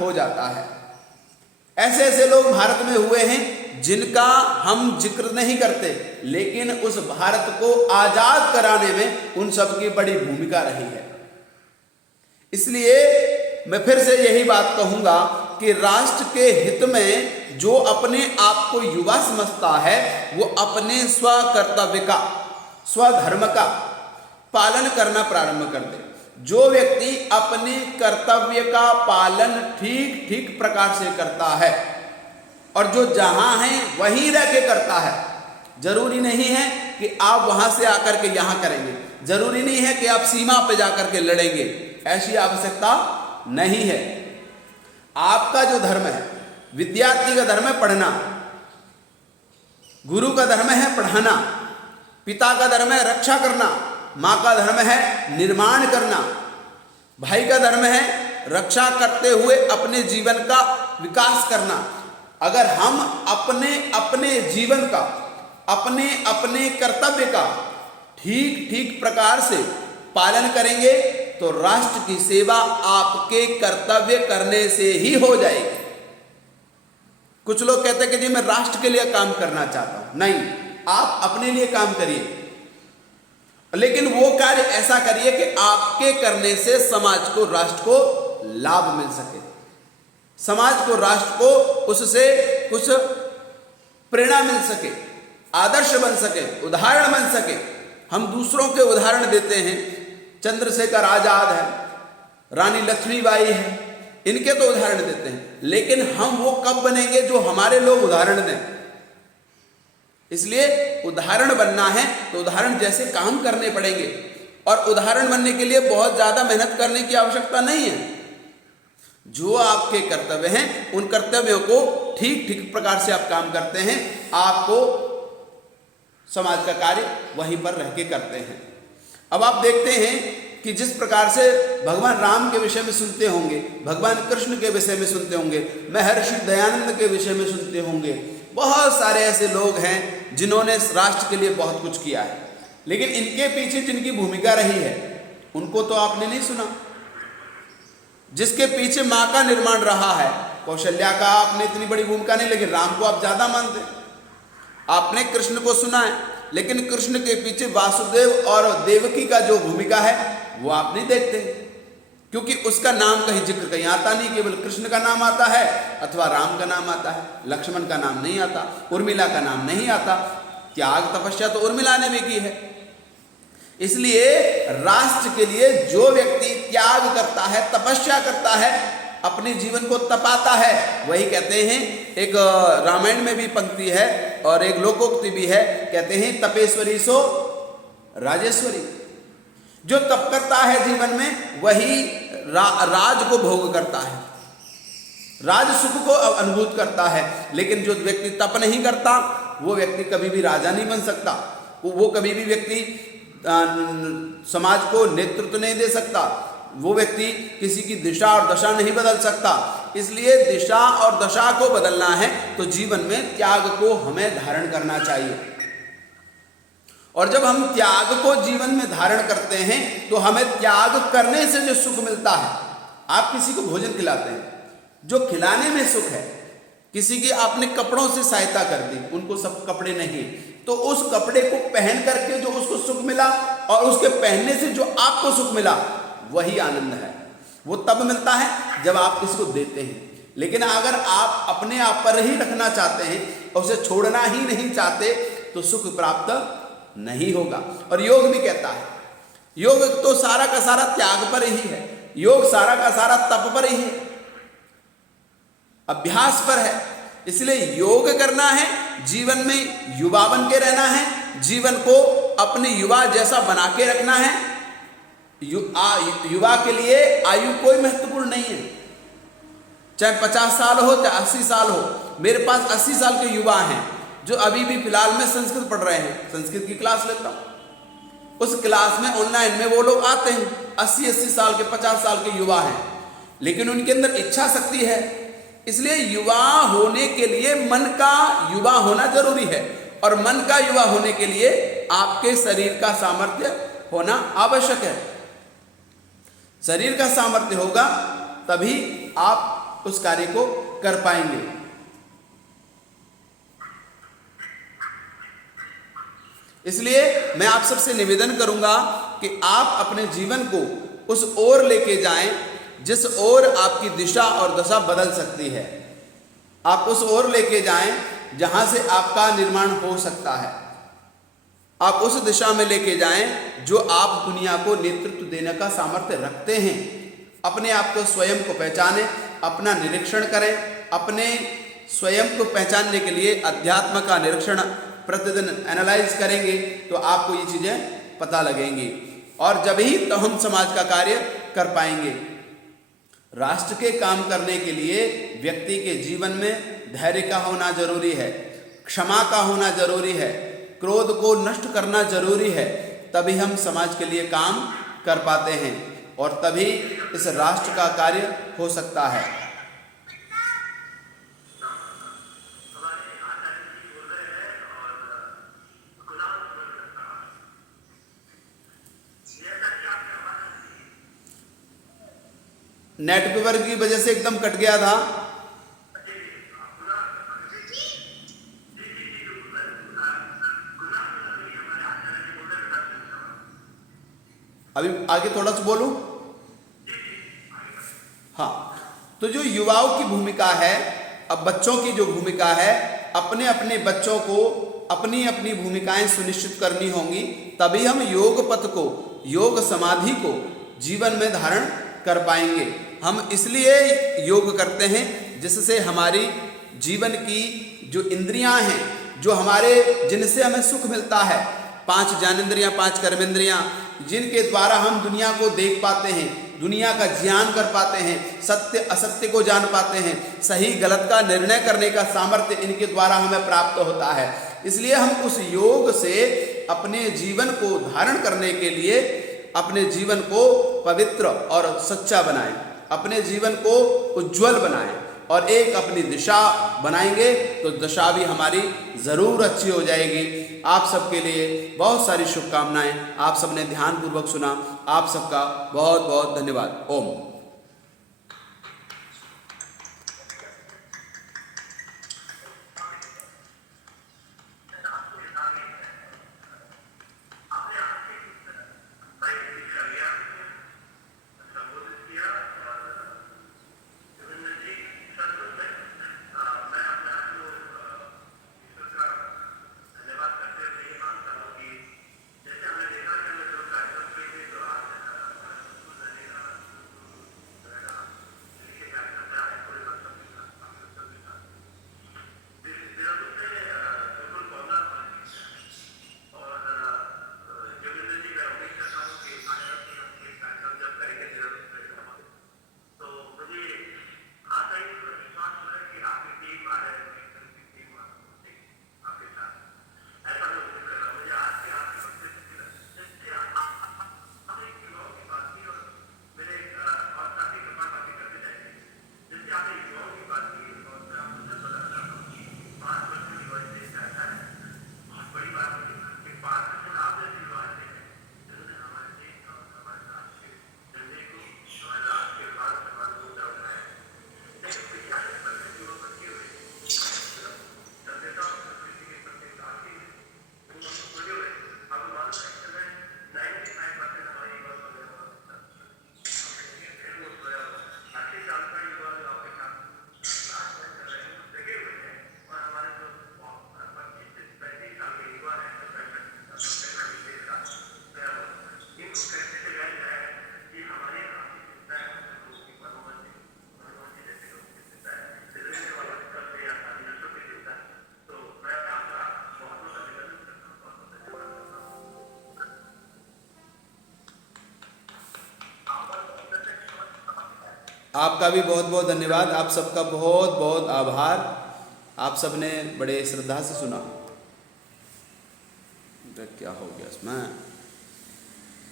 हो जाता है। ऐसे ऐसे लोग भारत में हुए हैं जिनका हम जिक्र नहीं करते, लेकिन उस भारत को आजाद कराने में उन सबकी बड़ी भूमिका रही है। इसलिए मैं फिर से यही बात कहूंगा कि राष्ट्र के हित में जो अपने आप को युवा समझता है वो अपने स्वकर्तव्य का, स्वधर्म का पालन करना प्रारंभ कर दे। जो व्यक्ति अपने कर्तव्य का पालन ठीक ठीक प्रकार से करता है और जो जहां है वहीं रह के करता है, जरूरी नहीं है कि आप वहां से आकर के यहां करेंगे, जरूरी नहीं है कि आप सीमा पे जाकर के लड़ेंगे, ऐसी आवश्यकता नहीं है। आपका जो धर्म है, विद्यार्थी का धर्म है पढ़ना, गुरु का धर्म है पढ़ाना, पिता का धर्म है रक्षा करना, माँ का धर्म है निर्माण करना, भाई का धर्म है रक्षा करते हुए अपने जीवन का विकास करना। अगर हम अपने अपने जीवन का, अपने अपने कर्तव्य का ठीक ठीक प्रकार से पालन करेंगे तो राष्ट्र की सेवा आपके कर्तव्य करने से ही हो जाएगी। कुछ लोग कहते हैं कि जी मैं राष्ट्र के लिए काम करना चाहता हूं। नहीं, आप अपने लिए काम करिए, लेकिन वो कार्य ऐसा करिए कि आपके करने से समाज को, राष्ट्र को लाभ मिल सके, समाज को, राष्ट्र को उससे कुछ प्रेरणा मिल सके, आदर्श बन सके, उदाहरण बन सके। हम दूसरों के उदाहरण देते हैं, चंद्रशेखर आजाद है, रानी लक्ष्मीबाई है, इनके तो उदाहरण देते हैं, लेकिन हम वो कब बनेंगे जो हमारे लोग उदाहरण दें। इसलिए उदाहरण बनना है तो उदाहरण जैसे काम करने पड़ेंगे, और उदाहरण बनने के लिए बहुत ज्यादा मेहनत करने की आवश्यकता नहीं है। जो आपके कर्तव्य हैं उन कर्तव्यों को ठीक ठीक प्रकार से आप काम करते हैं, आपको समाज का कार्य वहीं पर रह के करते हैं। अब आप देखते हैं कि जिस प्रकार से भगवान राम के विषय में सुनते होंगे, भगवान कृष्ण के विषय में सुनते होंगे, महर्षि दयानंद के विषय में सुनते होंगे, बहुत सारे ऐसे लोग हैं जिन्होंने राष्ट्र के लिए बहुत कुछ किया है, लेकिन इनके पीछे जिनकी भूमिका रही है उनको तो आपने नहीं सुना। जिसके पीछे माँ का निर्माण रहा है, कौशल्या का आपने इतनी बड़ी भूमिका नहीं, लेकिन राम को आप ज्यादा मानते। आपने कृष्ण को सुना है, लेकिन कृष्ण के पीछे वासुदेव और देवकी का जो भूमिका है वो आप नहीं देखते, क्योंकि उसका नाम कहीं जिक्र कहीं आता नहीं। केवल कृष्ण का नाम आता है अथवा राम का नाम आता है, लक्ष्मण का नाम नहीं आता, उर्मिला का नाम नहीं आता। त्याग तपस्या तो उर्मिला ने भी की है। इसलिए राष्ट्र के लिए जो व्यक्ति त्याग करता है, तपस्या करता है, अपने जीवन को तपाता है, वही कहते हैं, एक रामायण में भी पंक्ति है और एक लोकोक्ति भी है, कहते हैं तपेश्वरी सो राजेश्वरी। जो तप करता है जीवन में वही राज को भोग करता है, राज सुख को अनुभूत करता है। लेकिन जो व्यक्ति तप नहीं करता वो व्यक्ति कभी भी राजा नहीं बन सकता, वो कभी भी व्यक्ति समाज को नेतृत्व नहीं दे सकता, वो व्यक्ति किसी की दिशा और दशा नहीं बदल सकता। इसलिए दिशा और दशा को बदलना है तो जीवन में त्याग को हमें धारण करना चाहिए। और जब हम त्याग को जीवन में धारण करते हैं तो हमें त्याग करने से जो सुख मिलता है, आप किसी को भोजन खिलाते हैं, जो खिलाने में सुख है, किसी की आपने कपड़ों से सहायता कर दी, उनको सब कपड़े नहीं, तो उस कपड़े को पहन करके जो उसको सुख मिला और उसके पहनने से जो आपको सुख मिला, वही आनंद है। वो तब मिलता है जब आप किसी को देते हैं। लेकिन अगर आप अपने आप पर ही रखना चाहते हैं और उसे छोड़ना ही नहीं चाहते तो सुख प्राप्त नहीं होगा। और योग भी कहता है, योग तो सारा का सारा त्याग पर ही है, योग सारा का सारा तप पर ही है, अभ्यास पर है। इसलिए योग करना है, जीवन में युवा बन के रहना है, जीवन को अपने युवा जैसा बना के रखना है। युवा के लिए आयु कोई महत्वपूर्ण नहीं है, चाहे 50 साल हो चाहे 80 साल हो। मेरे पास 80 साल के युवा हैं जो अभी भी फिलहाल में संस्कृत पढ़ रहे हैं, संस्कृत की क्लास लेता हूं। उस क्लास में ऑनलाइन में वो लोग आते हैं, 80-80 साल के, 50 साल के युवा हैं, लेकिन उनके अंदर इच्छा शक्ति है। इसलिए युवा होने के लिए मन का युवा होना जरूरी है, और मन का युवा होने के लिए आपके शरीर का सामर्थ्य होना आवश्यक है। शरीर का सामर्थ्य होगा तभी आप आप उस कार्य को कर पाएंगे। इसलिए मैं आप सबसे निवेदन करूंगा कि आप अपने जीवन को उस ओर लेके जाएं जिस ओर आपकी दिशा और दशा बदल सकती है। आप उस ओर लेके जाएं जहां से आपका निर्माण हो सकता है। आप उस दिशा में लेके जाएं जो आप दुनिया को नेतृत्व देने का सामर्थ्य रखते हैं। अपने आप को स्वयं को पहचानें, अपना निरीक्षण करें। अपने स्वयं को पहचानने के लिए अध्यात्म का निरीक्षण प्रतिदिन एनालाइज करेंगे तो आपको ये चीजें पता लगेंगी, और जब ही तो हम समाज का कार्य कर पाएंगे। राष्ट्र के काम करने के लिए व्यक्ति के जीवन में धैर्य का होना जरूरी है, क्षमा का होना जरूरी है, क्रोध को नष्ट करना जरूरी है। तभी हम समाज के लिए काम कर पाते हैं और तभी इस राष्ट्र का कार्य हो सकता है। नेटवर्क की वजह से एकदम कट गया था। अभी आगे थोड़ा सा बोलूं। हाँ, तो जो युवाओं की भूमिका है, अब बच्चों की जो भूमिका है, अपने अपने बच्चों को अपनी अपनी भूमिकाएं सुनिश्चित करनी होंगी। तभी हम योग पथ को, योग समाधि को जीवन में धारण कर पाएंगे। हम इसलिए योग करते हैं जिससे हमारी जीवन की जो इंद्रियां हैं, जो हमारे जिनसे हमें सुख मिलता है, 5 ज्ञानेंद्रियां, 5 कर्मेंद्रियां, जिनके द्वारा हम दुनिया को देख पाते हैं, दुनिया का ज्ञान कर पाते हैं, सत्य असत्य को जान पाते हैं, सही गलत का निर्णय करने का सामर्थ्य इनके द्वारा हमें प्राप्त होता है। इसलिए हम उस योग से अपने जीवन को धारण करने के लिए अपने जीवन को पवित्र और सच्चा बनाएं, अपने जीवन को उज्जवल बनाएं और एक अपनी दिशा बनाएंगे तो दशा भी हमारी जरूर अच्छी हो जाएगी। आप सबके लिए बहुत सारी शुभकामनाएं। आप सबने ध्यानपूर्वक सुना, आप सबका बहुत बहुत धन्यवाद। ओम। आपका भी बहुत बहुत धन्यवाद। आप सबका बहुत बहुत आभार। आप सबने बड़े श्रद्धा से सुना। क्या हो गया इसमें?